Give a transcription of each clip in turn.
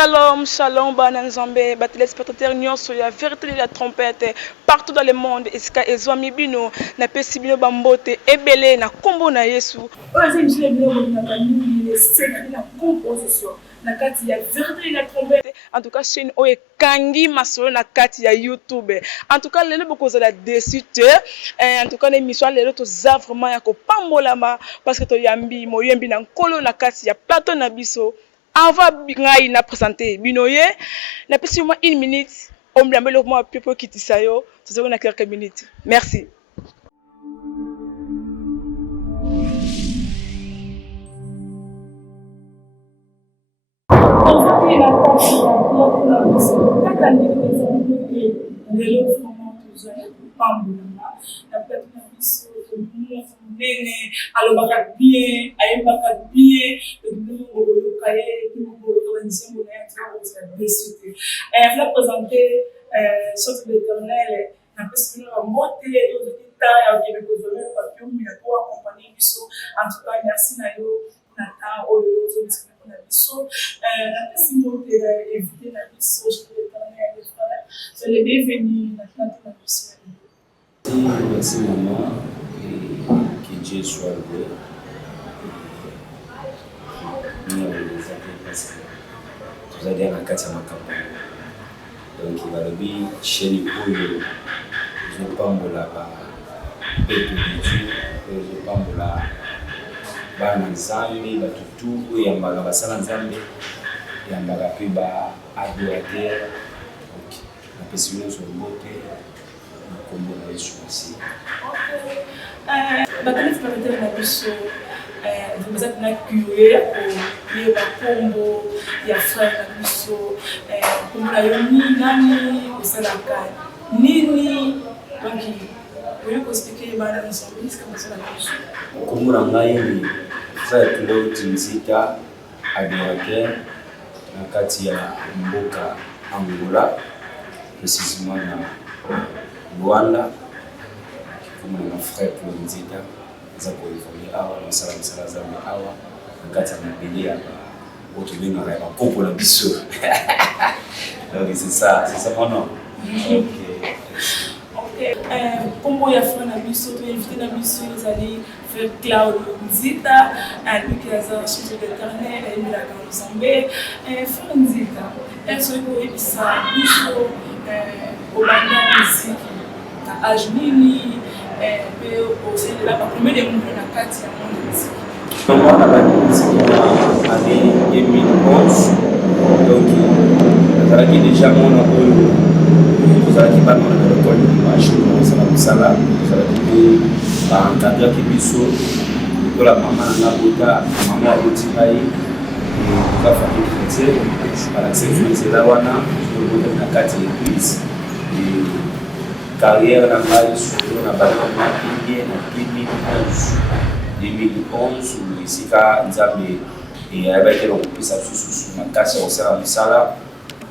Shalom, shalom, bananzambe, téléspectateurs nyonso ya vérité de la trompette partout dans le monde. Esika ezwami bino na pesi bino bambote ebele na kombo na Yesu. Oyo c'est une bino na famille les secrets la composition na kati ya vérité de la trompette. En tout cas chaîne oyo kangi masolo na kati ya YouTube. En tout cas lelo bokozala déçu te. En tout cas l'émission lelo toza vraiment ya kopambolama parce que toyambi moyembi na nkolo na kati ya plateau na biso. Avant ngai na présenter binoye na pesi moi 1 minute omblambelo moi pipo kitisa yo tozoko na quelques minutes. Merci. alobaka bien ayebaka bien la présenter sorte d'éternel na pesi na mote ta ya kene ko zomer pa pio mi na ko accompagner biso en tout cas merci na yo na ta oyo zo bisika na biso na pesi mote éviter na biso sorte d'éternel c'est le bienvenu na tante na biso. Merci maman et que Dieu soit loué. Nous avons des appels parce que tout ça derrière la carte à ma campagne. Donc il va le dire chez les poules, je ne pas me la bête de Dieu, je ne pas me la bana nzambe batutu oyo yambaka basala nzambe yambaka pe ba adorateur. Donc napesi nyonso mbote kombo na Yesu aussi. Téléspectateurs na biso vous êtes na curieux pour les kombo ya frère na biso kombo na yo nani osalaka nini donc oyo ko expliquer bana nzambe kama ça na biso. Kombo na ngai ni frère Claude Nzita adorateur na kati ya mboka Angola précisément na Luanda. Comme mon frère Claude Nzita za ko informer awa na sala zambe awa ngati na bele ya autre benga ba kombo na biso. Donc c'est ça mon nom. OK, kombo ya frère na biso to invité na biso ezali frère Claude Nzita lui qui a sa chose d'éternel et la Nzambe frère Nzita est-ce que vous ebisa biso obanda muziki na âge nini pe aussi de la première des mots na kati ya monde muziki. Moi na bandi muziki na année 2011 donc nazalaki déjà mona oyo tozalaki bana na l'école de marché tozala kosala tozalaki pe baencadraki biso lokola mama na nga bota mama aboti ngai toza famille chrétienne balakisi biso nzela wana tozobotaki na kati ya église carrière na ngai surtout na balaki bien na 2011 esika nzambe ayebaki lokopesa biso susu makasi ya kosala mosala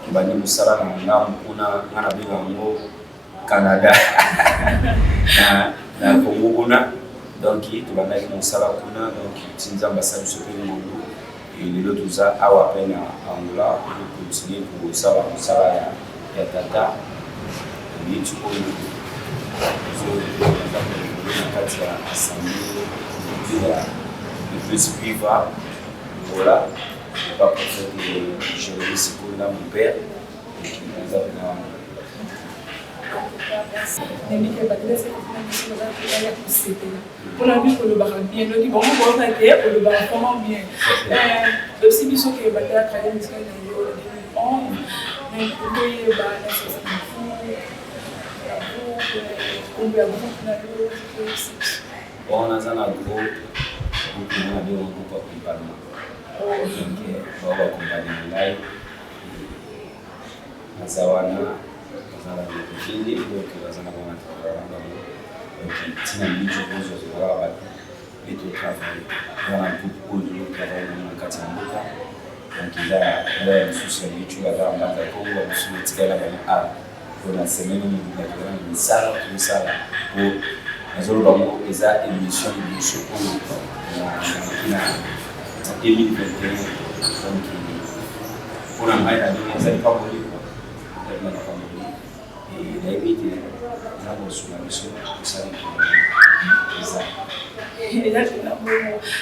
tobandi mosala na ngambo kuna nga na benga yango Canada na Congo kuna donc tobandaki mosala kuna donc ti nzambe asala biso mpe ngongo lelo toza awa mpe na Angola continue kosala mosala ya tata yetu oyo kati ya assemblée ya l'église viva voilà pas prophète Jérémie Sikunda mon père et qui nous a Nemike batele se kuna biso za ya kusepela. Pona bi ko lo ba bien donc bon ko ba ke ko lo ba comment bien. Aussi biso ke batela kale musika na yo 2011 mais ko ye ba na so sa fu. On a un groupe qui a un groupe accompagnement. Donc, on va accompagner live. Nazawana, Nazana Bikini, donc Nazana Bikini, donc Tina Micho, nous avons et tout travail. On a un groupe où nous travaillons dans le quartier Mboka. Donc, il y a un souci à YouTube, il y a un Congo, il y a un souci à pour la semaine où nous avons une salle pour nous avons une émission de mission pour 2021. Donc, pour un mail à donner, ça n'est pas bon. Et la limite, nous avons sur la mission, ça n'est pas ça. Et là, je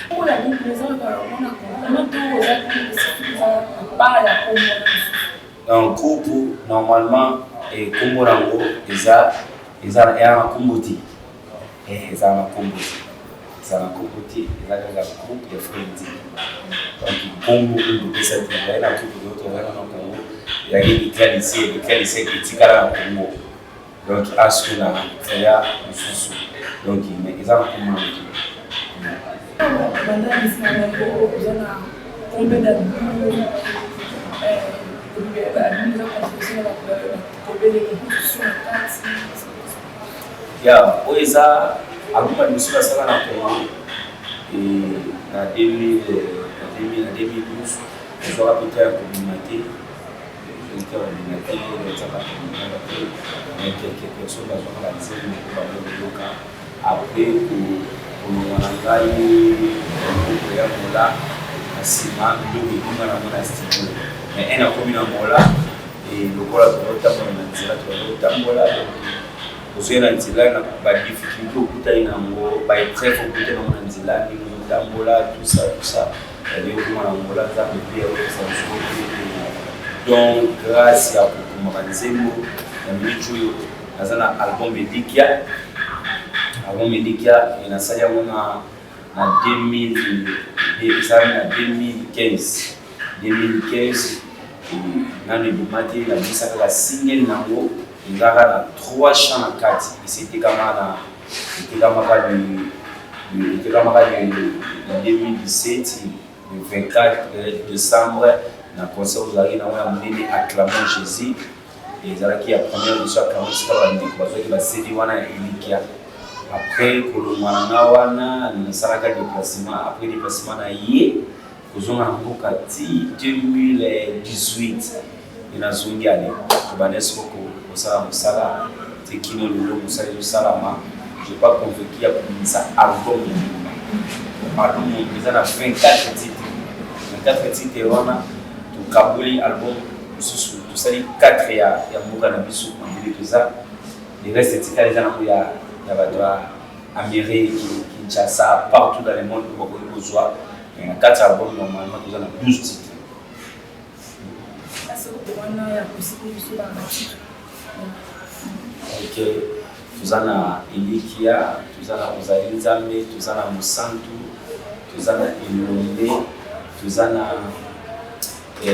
pour la livraison, un couple, normalement, et comme Rango, ils ont combattu. Et ils ont combattu. Ils ont combattu, ils ont un groupe de frères. Donc, Congo, une de ces pays, il y a un couple d'autres, il y a des lycées qui sont au Congo. Donc, à ce qu'on a fait, donc, ils ont combattu. Ya, oeza alikuwa nimesoma sana na Kongo na 2012 kwa kupitia community kwa community ndio chapa community na quelque chose dans la zone kwa kutoka après kuangalia kwa ya mola asima ndio kuna na mona studio na ena komina mola lokola tunaota mola Uzena nzila na ba difficulté okuta inango ba épreuve okuta na nzila ni mutambola tout ça et kuma na ngola za pia ça donc grâce à kumakanzemo na michu nazana album Medikia inasaya mona na 2015 nani dimati na bisa kala single nango il a 3 chants à 4. C'était comme en 2017, le 24 décembre, dans le concert où Zari a mené acclamant Jésus. Et Zara qui a première édition acclamant Jésus, qui va céder Ilikia. Après, pour le Mananawana, nous avons fait déplacement. Après le déplacement, nous avons fait 2018. Il a zungi allé. Musala tekino lolo musala salama j'ai pas convaincu à ça album ils ont 24 titres wana to kabuli album susu to sali 4 ya mbuga na bisu mbili tuza les restes titres les ana ya badwa Amérique Kinshasa partout dans le monde pour besoin et 4 albums normalement ils ont 12 titres. Ok, tuzana Ilikia, tuzana Uzali Nzambe, tuzana Musantu, tuzana Ilombe, tuzana ya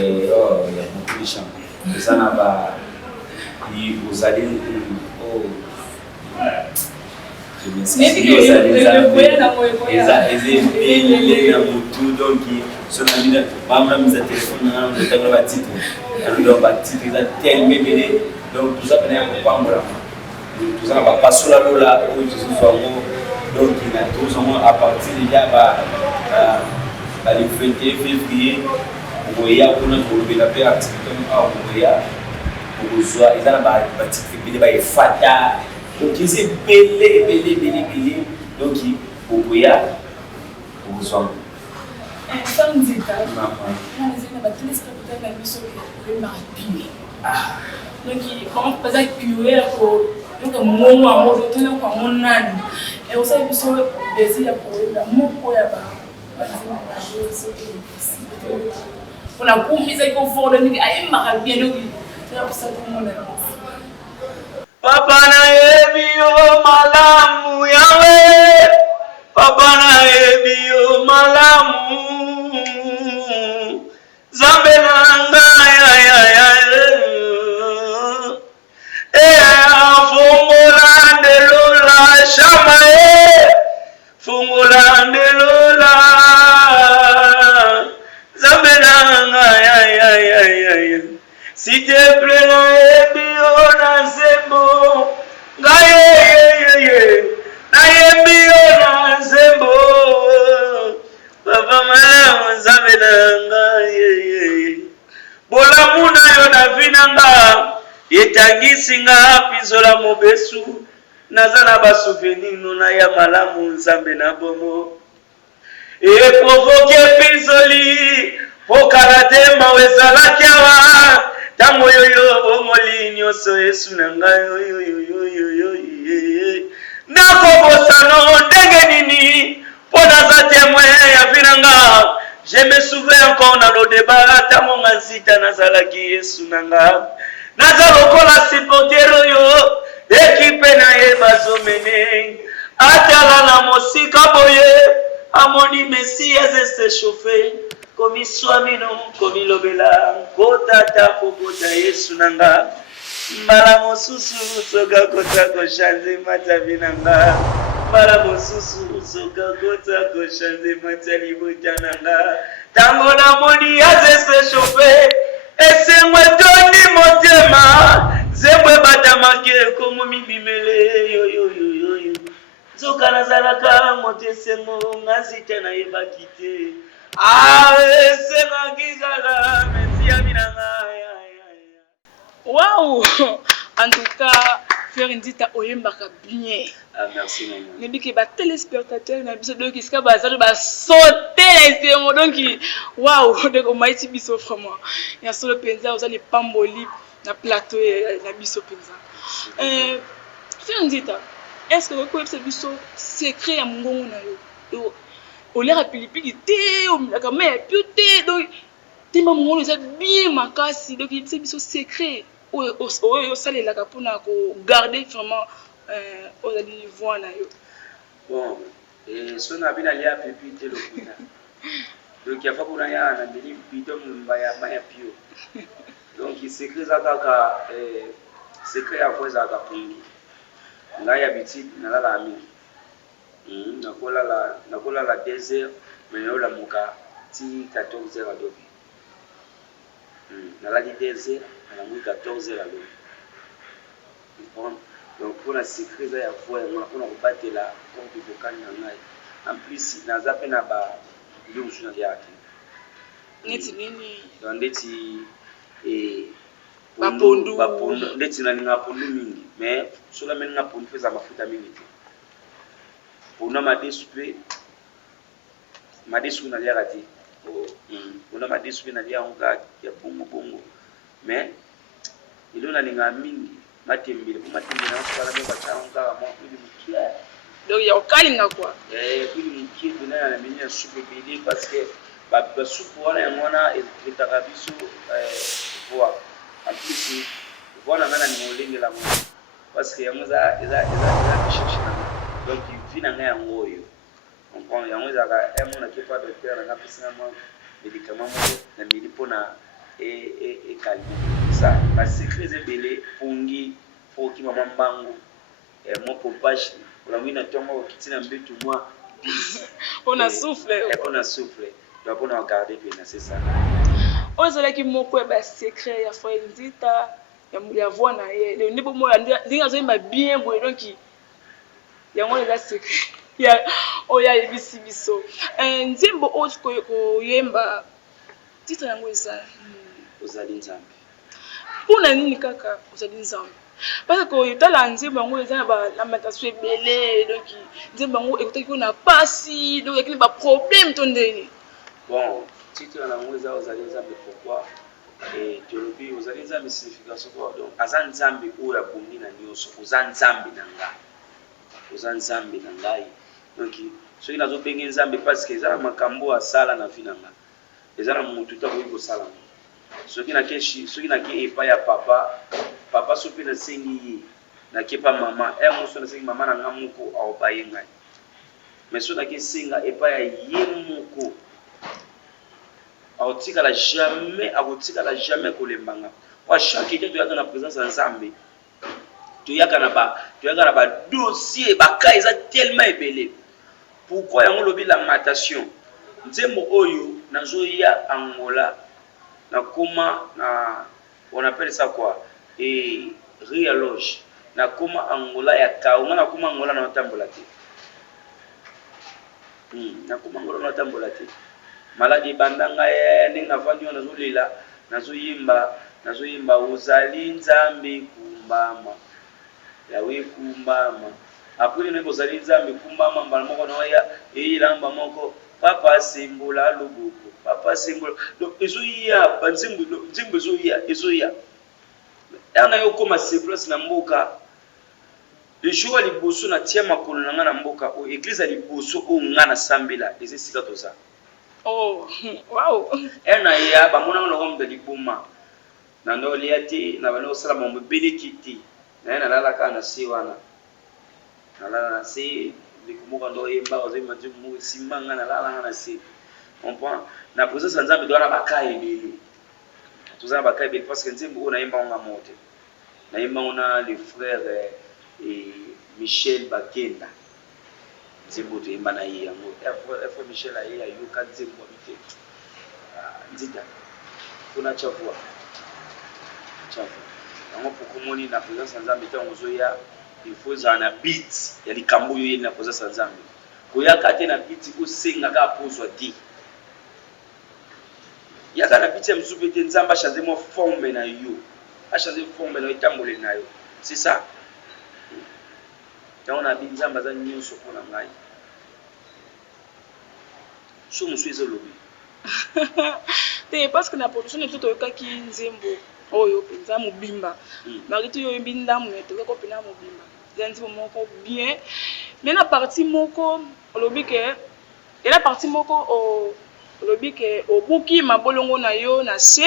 Mukulisha, tuzana ba Uzali donc tout ça venait pour moi tout ça va pas sur la lola où tout ça donc il a tout ça à partir déjà le 21 février où il y a pour notre la paix activité où il y a pour soit ils ont ba titre belé ba fata donc ils c'est belé donc pour y a pour soit Sanzita, on a tous les spectateurs de la mission qui est marqué. Donc, comment pas ça curer pour donc un moment à mot de temps comme on a et aussi il faut baisser la pour la mot pour la bas on a promis ça qu'on faut donner à ma bien donc c'est pour ça que mon Papa na ebio malamu yawe Papa na ebio malamu Zambe nanga ya Fungula de lola shamae Fungula de lola Zambe nanga ya Si te plaît na ebio na zembo Gaye na ebio na zembo Papa malamu zambe nanga Bola muna yo na vinanga Yetangisi nga pizola mobesu Nazana ba souvenir nuna ya malamu nzambe na bomo E provoke pizoli pokalatemba wezalaki awa tango yoyo bomoli nyonso Yesu na ngai oyo nakobosano ndenge nini mpo naza témoin ya vie na nga. Je me souviens encore na lo débat tango nga nzita nazalaki Yesu na nga naza lokola supporter oyo ekipe na ye bazomene atala na mosika boye amoni Mesias ese chauffe komi swamino komi lobela kotata kokota Yesu na nga mbala mosusu soka kota koshanze matavi na nga mbala mosusu soka kota koshanze matali bota na nga tango namoni azese chauffe esengwe toni motema zembwe batamake komo mibimele yoyoyoyo zoka nazalaka motesengo ngazita na yebaki te esenga kizala Mesia binanga. Waouh! En tout cas, Frère Nzita oyembaka bien. Ah, merci maman. Nebiki ba téléspectateurs na biso donc iska bazali ba sauter les émotions donc waouh donc on maïti biso vraiment. Ya solo penza ozali pamboli na plateau na biso penza. Frère Nzita, est-ce que vous pouvez biso secret ya mongongo na yo? Olera pilipili te, omilaka mais piote donc tema mongongo eza bien makasi donc c'est biso secret. Oyo salelaka mpona kogarder vraiment ozali voix na yo. Bon, so na bina lia pipi te lokuta donc yafa kuna ya na bili bidon mbaya maya pio donc secret za kaka secret ya kweza ka pungi ngai ya biti nalala mingi nakola la 2h mais yola muka ti 14h adobi nalali 2h na mwi 14h adobi donc pour la sécurité ya voix on a rebattre la compte de vocal na ngai en plus naza pe na ba biloko mosusu na yaki neti nini donc ndeti bapondu ndeti nalinga pondu mingi mais sola meni nga pondu peza mafuta mingi te pona madesu pe madesu naliaka te pona madesu pe naliaka ya bongo mais ilo nalinga mingi matembele na sala me batanga mwa kuli mukia donc ya okalinga quoi kuli mukia tuna na mini ya soupe bili parce que ba soupe wana yangona etaka biso voix en plus voix na ni molengela mo parce que yangoza eza cherche na donc vina nga yangoyo on prend yangoza ka emona ke pas docteur na kapisa mo médicament mo na milipo na calme ça la secret ebele pongi foki mama mbangu mo pompage la mwina tongo kitina mbetu moi on a soufflé donc on a gardé bien c'est ça ozalaki moko ba secret ya Frère Nzita ya voix na ye le ndipo mo ndinga zo ma bien boye donc yango eza secret ya oya ebisi biso nzimbo osko koyemba titre yango eza ozali nzambe mpona nini kaka ozali nzambe parce que oyotala nzembo yango eza na balamentation ebele donc nzembo yango ekotaki ko na pasi donc ekini baproblème to ndeni bon titre yango eza ozali nzambe pourquoi tolobi ozali nzambe signification quoi donc aza nzambe oyo abongi na nyonso oza nzambe na ngai donc soki nazobenge nzambe parce que eza na makambo asala na vie na ngai eza na motu takoki kosala soki nake epai ya papa so mpe nasengi ye nake pa mama moso nasengi mama na nga moko aoba ye ngai mais so nake senga epai ya ye moko akotikala jamais kolembanga kwa chaque été toyaka na présence ya nzambe toyaka na badossier baka eza tellement ebele pourquoi yango lobi lamentation nzembo oyo nazoya Angola nakoma na on appelle ça quoi réaloge nakoma Angola ya kaunga nakoma Angola na tambola te nakoma Angola na tambola te maladi bandanga ninga vandi nazolela nazoyimba uzali nzambe kumbama yawe kumbama après ne bozali nzambe kumbama mbala moko na ya elamba moko papa simbola loboko papa simbola donc ezoya banzimbo ezoya ana yo koma se place na mboka le jour ali boso na tia makolo na nga na mboka o église ali boso o nga na sambela ezesika toza Oh, wow. ena ya ba mona no ngom de libuma na ndo liati na bano sala mo belikiti na na lala kana si wana na lala na si likumuka ndo yemba ozema jimu simanga na lala na si on point na présence nzambe ndo na bakaye bili tuzana bakaye bili parce que nzimbo na yemba nga mote na yemba ona les frères Michel Bakenda nzimbo to yemba na ye yango frère Michel aye ya yuka nzimbo bite nzita kuna chavua yango pokomoni na présence nzambe tango zoya il faut za na beat ya likambo yo na présence nzambe koyaka te na beat ko senga ka pozwa di yaka na beat ya mzubete nzamba changer mo forme na yo a changer forme na itambole na yo c'est ça tango na bi nzamba za nyonso pona ngai so musweza lobi te parce que na production ne tout okaki nzembo oyo penza mobimba na kitu yo yimbi ndamu ne to ko pena mobimba nzembo moko bien mais na partie moko olobi ke et la partie moko olobi ke obuki mabolongo na yo na se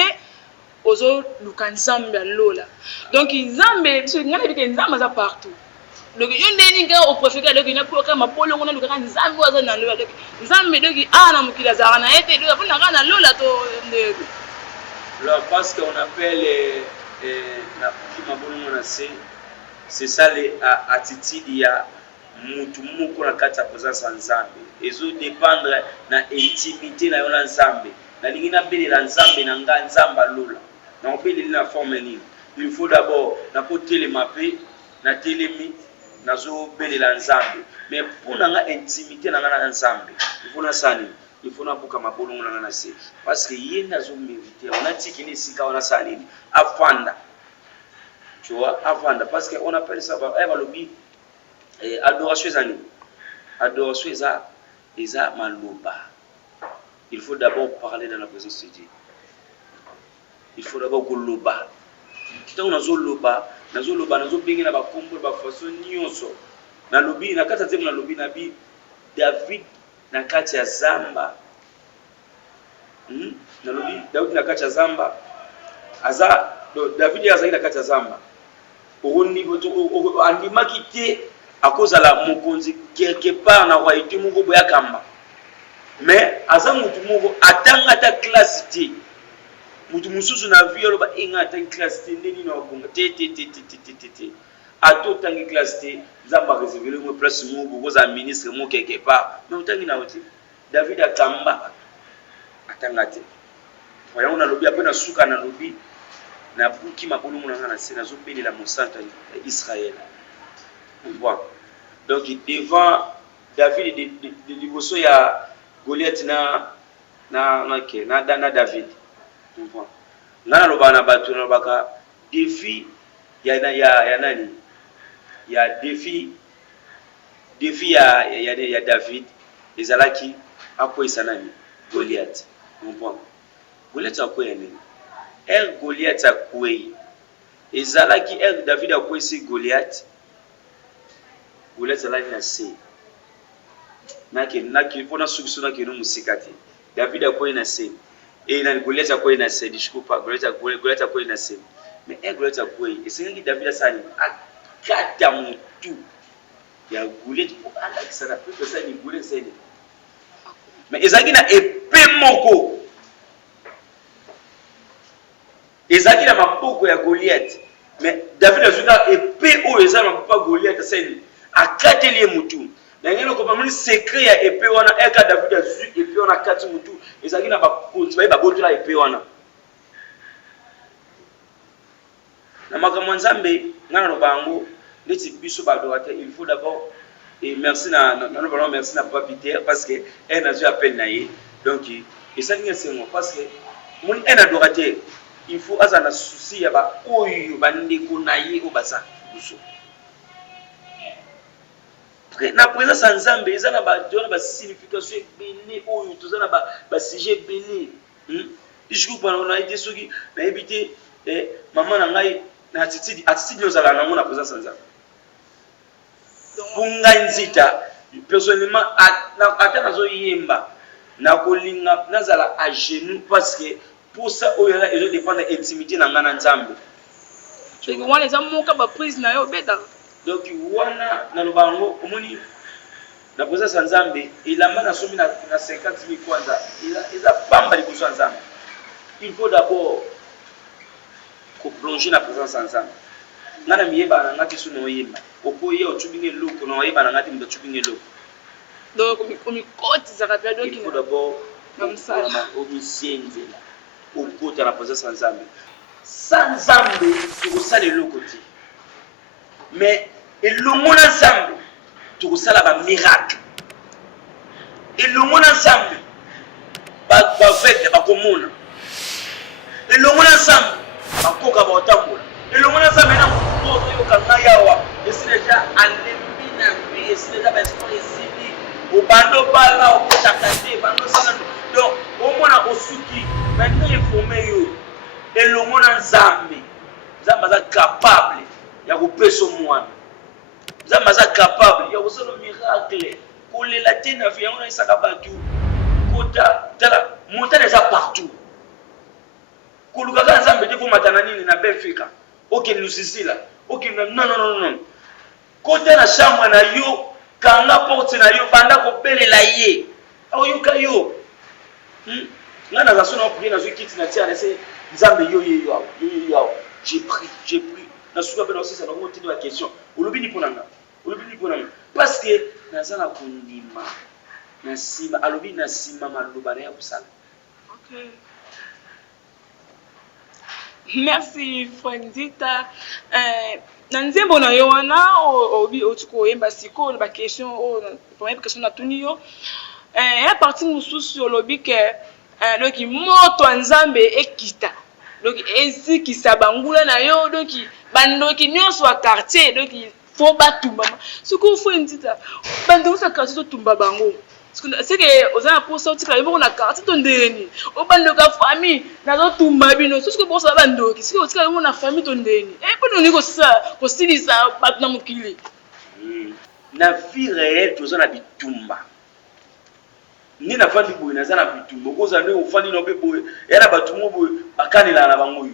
ozo luka nzambe lola donc nzambe biso ngana bike nzambe za partout donc yo ndeni nga o préférer donc ina ko kama polongo na luka nzambe waza na lola donc nzambe donc ana mukila za na ete donc afuna kana lola to alors parce qu'on appelle na kima bolongo na c'est ça les attitude ya mutu moko na kati ya présence nzambe ezo dépendre na intimité na yo na nzambe na lingi na belela nzambe na nga nzamba lola na opeli na forme nini il faut d'abord na ko telema pe na telemi nazo belela nzambe mais pour na nga intimité na nga na nzambe il faut na sani il faut na buka mabolongo na nga na se parce que yé nazo mériter on a tikini sika on a sani afanda tu vois afanda parce que on appelle ça ba lobby adoration ezani adoration eza maloba il faut d'abord parler dans la présence de Dieu il faut d'abord koloba tango nazoloba nazobengela bakombo ba façon nyonso na lobi na kati ya na lobi na bi David na kati ya zamba na lobi David na kati ya zamba aza David azali na kati ya zamba oni boto andimaki te akozala mokonzi quelque part na royauté moko boya kamba mais aza mutu moko atanga ta classe te mutu mususu na vie loba inga ta classe te ndeni na bonga te ato tangi classe te nzamba réserver mo place moko boza ministre mo quelque part mais utangi na wote David akamba atanga te voyons na lobi apena suka na lobi na buki mabulu mona na sena zo belela mo centre Israël. Bon. Donc devant David de liboso ya Goliath na David. Bon. Ngana loba na batu na baka défi ya nani? Ya défi ya David ezalaki akoisa nani? Goliath. Bon. Goliath akoya nani? Goliath akwei ezalaki David akwesi Goliath alaki na se naki pona sukiso naki no musikati David akwei na se na Goliath akwei na se disculpa Goliath akwei na se mais Goliath akwei esengi David asani akata mutu ya Goliath pour alakisa na pepe sani Goliath sani mais ezalaki na épée moko ezaki na maboko ya Goliath mais David azuka épée o ezala maboko Goliath seni akateli mutu na ngelo ko pamoni secret ya épée wana eka David azu épée wana kati mutu ezaki na bakonzi ba botola épée wana na makambo nzambe ngana lobango neti biso ba doate il faut d'abord et merci na merci na Papa Peter parce que elle a eu appel na ye donc et ça n'y c'est moi parce que mon un adorateur il faut azana souci ya ba oyo bandeko na ye o baza buso na présence ya Nzambe eza na ba signification ebele oyo toza na ba sujet ebele. Jusqu'au point on a été soki na ebité maman na ngai na attitude ozala nango na présence ya Nzambe. Punga nzita personnellement ata nazoyemba nakolinga nazala à genoux parce que pour ça oyo ezo dépendre intimité na nga na Nzambe. Donc wana eza moka ba prise na yo beta. Donc wana na lobango omoni na présence ya Nzambe ilamba na somi na 50,000 kwanza eza pamba liboso ya Nzambe. Il faut d'abord plonger na présence ya Nzambe. Ngana miyeba na ngati so no yemba opoye otubinge loko no yeba na ngati mutubinge loko. Donc comme côté za rapia donc il faut d'abord comme ça au misenze au côté la présence ya Nzambe. Sans Nzambe tukosala eloko te. Mais elongo na Nzambe tukosala ba miracle. Elongo na Nzambe ba fete ba komona. Elongo na Nzambe ba koka ba otambola. Elongo na Nzambe na moto yo kanga yawa esi déjà alembi na vie esi déjà ba esprit esibi au bando bala au kotakate bando sala donc au mona osuki maintenant informé yo elongo na Nzambe Nzambe aza capable ya kopesa mwana Nzambe aza capable ya kosala miracle kolela te na vie yango na isaka batu kota tala montagne eza partout koluka ka Nzambe te komata na nini na Benfica okende lusisila okende non kota na chambre na yo kanga porte na yo banda kobelela ye oyoka yo ngana za sona prier na zo kiti na tia na se Nzambe yo j'ai pris na suka bena aussi ça na ko tindi la question olobi ni ponanga parce que nazana kundima na sima alobi na sima maloba na ya kusala. OK. Merci Frangita. Na nzembo na yo wana obi otuko yemba siko ba question o première question na tuni yo ya partie mususu olobi ke donc moto Nzambe ekita donc ezikisa bangula na yo donc bandoki nyonso wa quartier donc faut batumba suko Frangita bandoki sa quartier to tumba bango c'est que ozana pour sortir ka na quartier to ndeni o bandoka famille na zo tumba bino suko pour ça bandoki siko otika na famille to ndeni bono ni ko silisa bat na mukili na vie réelle tozana bitumba ni na fandi boy na zana bitumba koza nde ofandi no beboy yana batumo boy bakanela na bango yo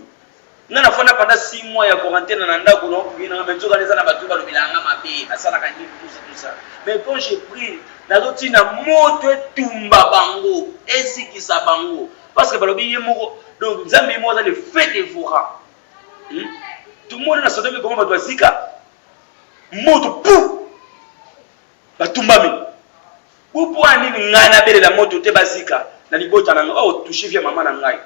ngana fanda pendant 6 mois ya quarantaine na ndako no kugina na benzo kaneza na batumba lo bilanga mabe asala kanyi tout ça mais quand j'ai pris na zoti na moto etumba bango ezikisa bango parce que balobi yemoko donc Nzambe mo za le fait dévorant tout le monde na sodomé comment ba doisika moto pou batumbami pour nini ngana belela moto te basika na libota na nga toucher via maman na ngai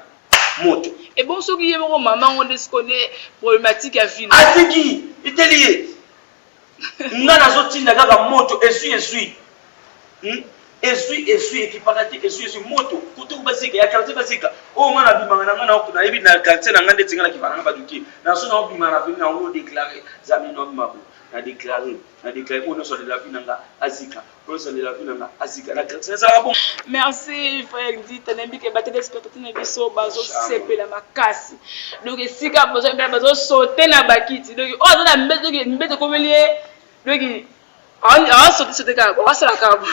moto et bon ce qui est mon maman on se connaît problématique à fin atiki itelié ngana zotinda kaka moto esui ekipakati esui moto kutu basika ya quartier basika o mwana bimanga na ngana okuna ebi na quartier na ngande tingala kivana baduki na so na bimanga na vini na ngo déclarer zami no mabu na déclarer on so de la vie nanga azika on so de la vie nanga azika na quartier ça va bon. Merci frère Ndita nembi ke batele expectative na biso bazo sepela makasi donc esika bazo sauter na bakiti donc o na mbete komelie donc sauter ka on ça la cabo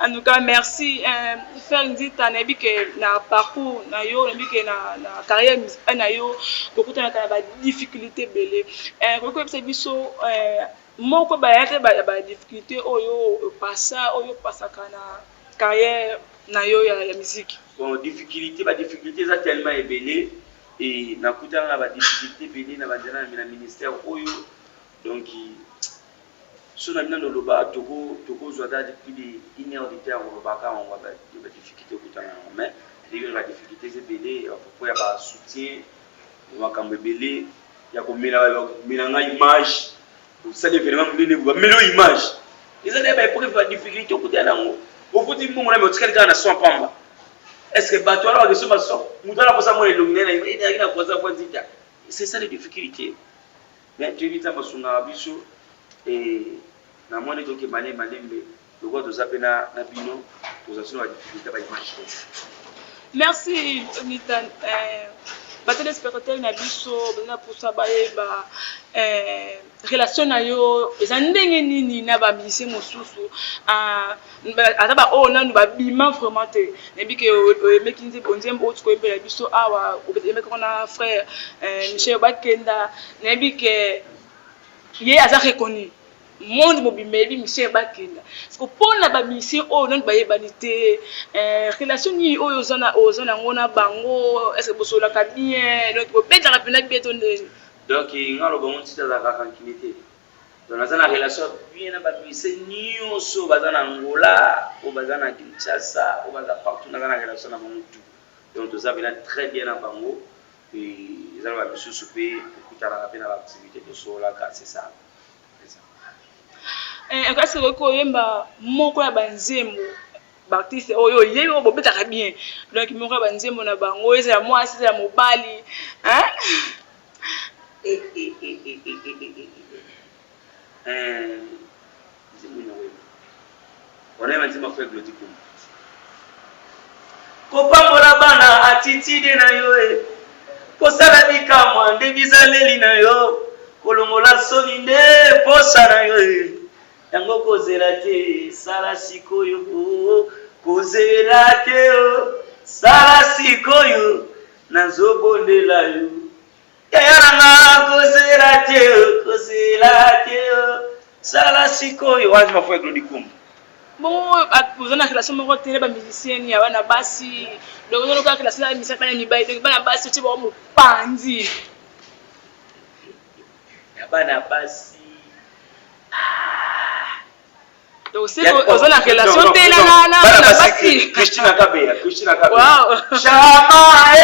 en tout cas merci frère Ndita nembi ke na parcours na yo nembi ke na carrière musicale na yo kokutana na ba difficulté belé ko ko biso moko bayate ba difficulté oyo passa kana carrière na yo ya musique. Bon difficulté ça tellement ebele et nakutana ba difficulté belé na bandana na ministère oyo donc so na minano loba toko zwada depuis une heure de temps loba ka on va ba difficulté kutana mais il y a ba difficulté ebele pour ya ba soutien makambo ebele ya komela nga image ça l'événement mbele ba melo image ils ont des preuves de difficulté côté nango au faut dire mon na motikali kana so pamba est-ce que bato alors que so baso mutala posa mo elongena ina koza kwa zita c'est ça les difficultés mais tu vite basunga biso et na moni toke malembe lokwa toza pe na bino toza sino ba difficulté ba image. Merci Nita. Batelespectateur na biso bana posa bayeba relation na yo eza ndenge nini na ba musicien mosusu ata ba o nanu ba bima vraiment te nebi ke meki nze bonzembo otu ko ebela biso awa obeteme ko na frère Michel Bakenda nebi ke ye aza reconnu monde mobimebi Michel Bakenda parce que pona ba musicien o nanu ba yebani te relation ni oyo ozana ngona bango est-ce que bosola ka bien donc bobeta ka pena bieto ndeni donc ngalo bango tita za ka tranquillité donc nazana relation bien na ba musicien nyonso bazana Angola ou bazana Kinshasa ou bazana partout nazana relation na bango tout donc toza bina très bien na bango et ezala ba misusu pe kutala pe na ba activité de sola ka c'est ça. Est-ce que koyemba moko ya banzembo baptiste oyo yebi bobetaka bien donc moko ya banzembo na bango eza ya mwasi eza ya mobali hein on est maintenant fait gloti comme kopambola bana attitude na yo kosala bikamwa nde bizaleli na yo kolongola soni nde posa na yo yango kozela te sala sikoyo kozela te sala sikoyo nazobondela yo yayanga kozela te sala sikoyo wazi mafua glodi kum bon ozana relation moko te ba musicien ya bana basi donc ozana ka relation ya musicien bana mibali donc bana basi ti ba mopanzi ya bana basi donc c'est ozana relation te na basi Christina Kabea wow Shama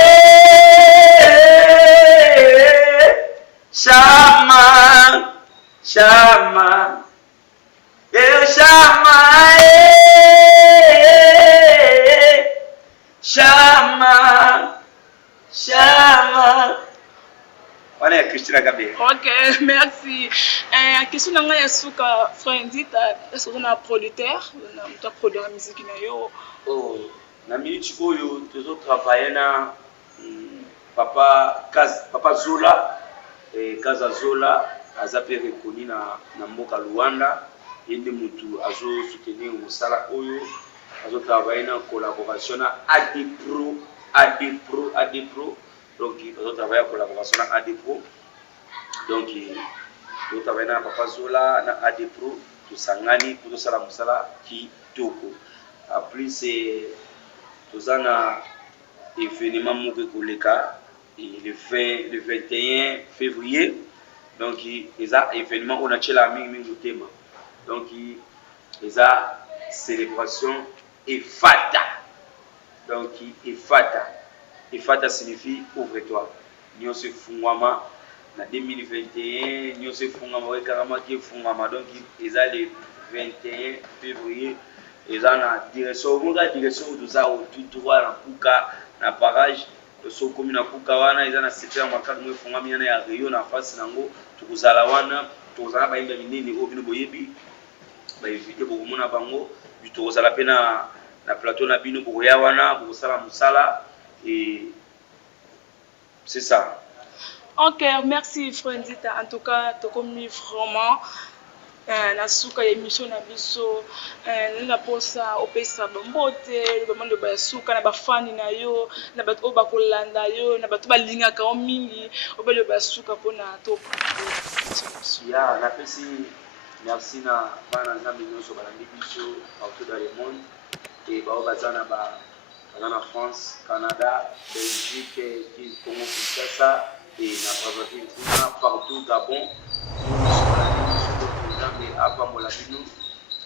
on est Christina Kabea. Ok, merci. Question na ngai ya suka frère Nzita, est-ce que on a producteur, on a produire la musique na yo? Oh, na minute oyo tozo travailler na papa Zola Kaza Zola aza pe reconnu na mboka Luanda yende mutu azo soutenir musala oyo azo travailler na collaboration na ADPro donc azo travailler en collaboration na ADPro donc to travailler na papa Zola na ADPro to sangani pour sala musala kitoko en plus tozana événement moko koleka le 21 février donc les événements on a chez la mingi tema donc les célébration Efata donc Efata signifie ouvre-toi nous se fungwama na 2021 nous se fungwama ouais carrément qui fungwama donc les le 21 février les na direction de ça tout droit na puka na parage so komi na puka wana eza na super makaka mwe fonga miana ya Rio na face nango tukuzala wana tozala baimba minene o bino boyebi ba éviter bokomona bango bitozala pe na plateau na bino bokoya wana bokosala musala et c'est ça. Ok, merci frère Nzita. En tout cas, tu as commis vraiment na suka ya émission na biso na posa opesa bambote bamando ba suka na bafani na yo na bato o bakolanda yo na bato balinga ka mingi obele ba suka pona to ya na pesi merci na bana nzambe nyonso balandi biso partout dans le monde et ba bazana ba na France, Canada, Belgique, Congo Kinshasa et na Brazzaville partout Gabon apa molabino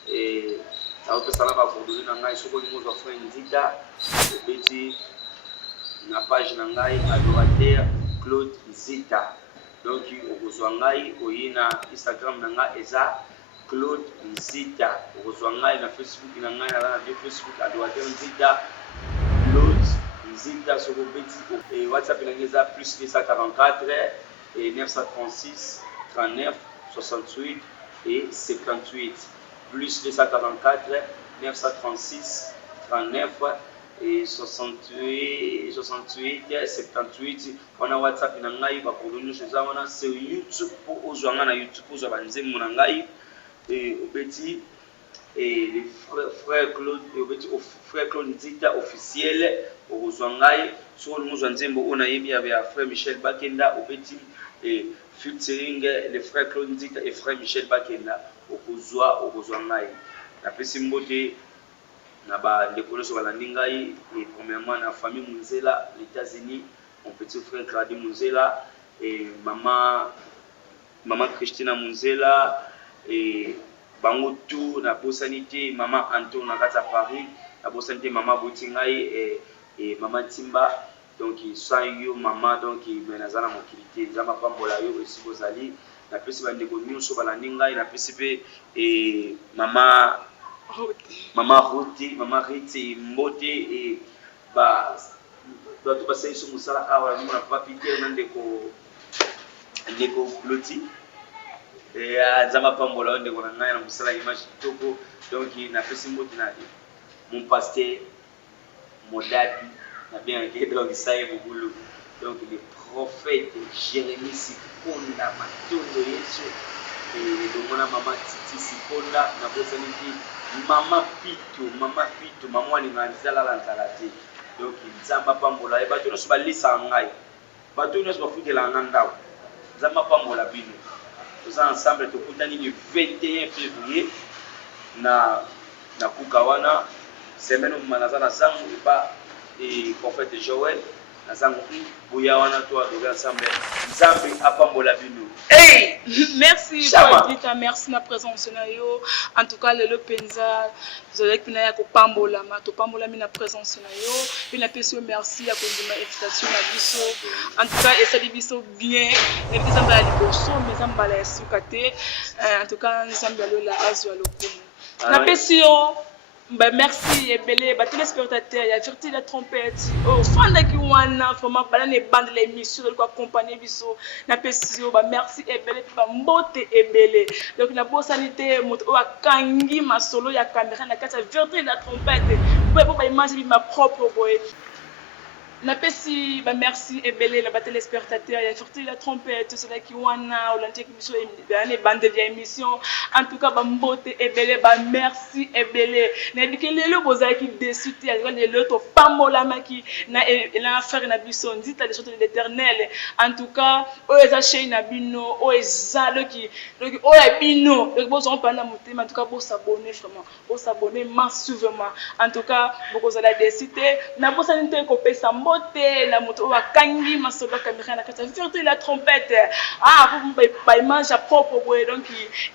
et na autre sala ba fondoli na ngai soko lingo za frère Nzita beti na page na ngai adorateur Claude Nzita donc okozwa ngai oyina Instagram na ngai eza Claude Nzita okozwa ngai na Facebook na ngai na Facebook adorateur Nzita Claude Nzita soko beti et WhatsApp na ngai eza +244 et 936 39 68 et 78 plus 244 936 39 et 68 78. On a WhatsApp na ngai ba koloni choza wana c'est YouTube pour ozwanga na YouTube ozwa banzembo na ngai et obeti et les frères Claude obeti frère Claude Nzita officiel ozwa ngai so nous nzembo ona yebi ya frère Michel Bakenda obeti et featuring les frères Claude Nzita et frère Michel Bakenda okozwa ngai na pesi mbote na ba ndeko nyonso balandi ngai et premièrement na famille Munzela les États-Unis mon petit frère Claude Munzela et maman Christina Munzela et bango tout na bosanité maman Anton na kata Paris na bosanité maman Botingai et maman Timba donc soit yo maman donc benazana mokilité nzamba pambola yo esi bozali na pesi ba ndeko nyonso balandi ngai na pesi pe et maman Riti Mbote et ba tout passer sur musala awa na papi Pierre na ndeko Loti et nzamba pambola ndeko na ngai na musala image toko donc na pesi Mbote na mon pasteur Modadi na bien que donc ça est beaucoup donc le prophète Jérémie Sikonda Matondo Yesu et le mona maman Titi Sikonda na bosaniki Mama Pito, maman ni nzala la nzalate. Donc nzamba pambola e bato nyonso balisa ngai. Bato nyonso bafutela nganda. Nzamba pambola bino. Toza ensemble tokutani le 21 février na Kukawana semaine manazana sangu ba et prophète Joël na sangu boya wana to adorer ensemble. Nzambe apambola bino. Hey, merci Paulita, merci na présence na yo. En tout cas le penza zolek pina ya ko pambola ma to pambola mi na présence na yo. Pina peso merci ya ko ndima invitation na biso. En tout cas esa biso bien. Ne bizamba ya liboso mais zamba la sukate. En tout cas nzamba lo la azwa lokolo. Na peso bah merci ebele ba téléspectateurs ya Vérité la trompette au fanda ki wana vraiment bala ne bande l'émission de quoi accompagner biso na pesio ba merci ebele ba mbote ebele donc na bosanité moto o akangi masolo ya caméra na kati ya Vérité la trompette pour ba image ma propre boy na pesi ba merci ebele la ba téléspectateurs ya Vérité la trompette c'est là qui wana olante émission ne bande via émission en tout cas ba mbote ebele ba merci ebele na bikelelo bozaki dessuté ya le to pamola maki na affaire na biso ndita les choses de l'Éternel en tout cas o eza chaîne na bino o eza loki o ya bino donc bozon pa na motema en tout cas bo s'abonner vraiment bo s'abonner massivement en tout cas bokozala dessuté na bosanité ko pesa mbote na moto wa kangi masolo caméra na kata Vérité la trompette pour ba image à propre boy donc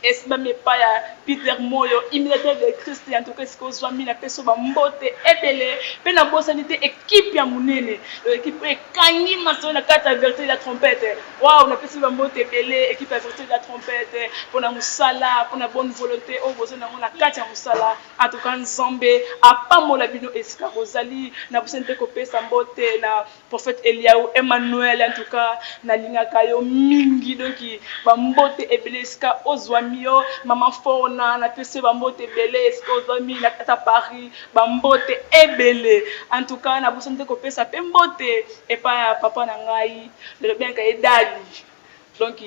esma me pa ya Peter Moyo imitateur de Christ en tout cas ce que zwa mi na peso ba mbote ebele pe na bosanité équipe ya munene l'équipe ekangi masolo na kata Vérité la trompette waouh na peso ba mbote ebele équipe ya Vérité la trompette pour na musala pour na bonne volonté au besoin na kata ya musala en tout cas nzambe apamola bino esika kozali na bosanité ko pesa mbote na prophète Eliaou Emmanuel en tout cas na lingaka yo mingi donc ba mbote ebele esika ozwami yo maman Fona na pese ba mbote ebele esika ozwami na kata Paris ba mbote ebele en tout cas na bosanité ko pesa pe mbote et pa papa na ngai le bien ka edali donc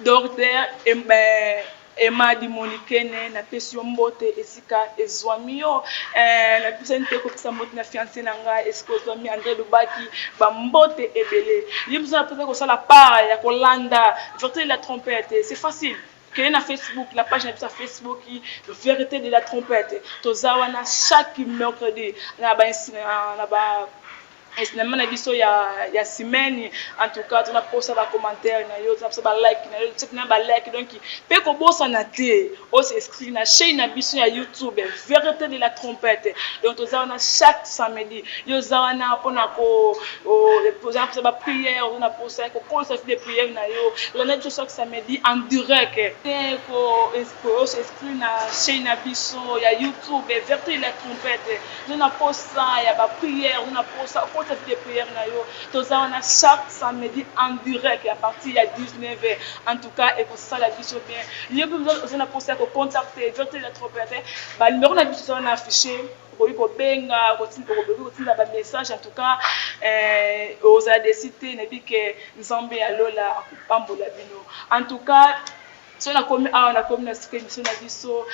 docteur Emma di Monikene na pesio mbote esika ezwami yo na pisante ko pesa mbote na fiancé na nga esiko ezwami André Lubaki ba mbote ebele yimzo na pesa ko sala part ya kolanda Vérité la trompette c'est facile que na Facebook la page na Facebook Vérité de la trompette tozawana chaque mercredi na ba esnama na biso ya semaine en tout cas tu na poster ba commentaire na yo tu na ba like na yo tu na ba like donc pe ko bossa na te o se inscrit na chaîne na biso ya YouTube Vérité de la trompette donc tu za na chaque samedi yo za na pona ko poser ba prière on a poster ko concert de prière na yo le net chaque samedi en direct ko se inscrit na chaîne na biso ya YouTube Vérité de la trompette on a poster ya ba prière on a poster sa vie de prière na yo toza wana chaque samedi en direct à partir ya 19h en tout cas et kosala biso bien lieu oza na posa ko contacter directeur la trompette ba numéro na biso na affiché koyi kobenga kotinda ba message en tout cas oza décider na bike nzambe alola akupambola bino en tout cas so nakomi awa nakomi na sika émission na biso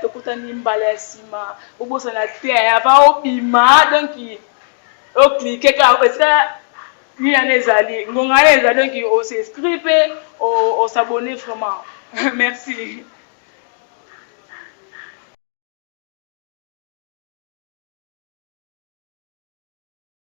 tokutani mbala ya nsima obosana te ava obima donc oklike kaka esika nini yana ezali ngonga ye ezali donc os'inscrit mpe osabone vraiment merci.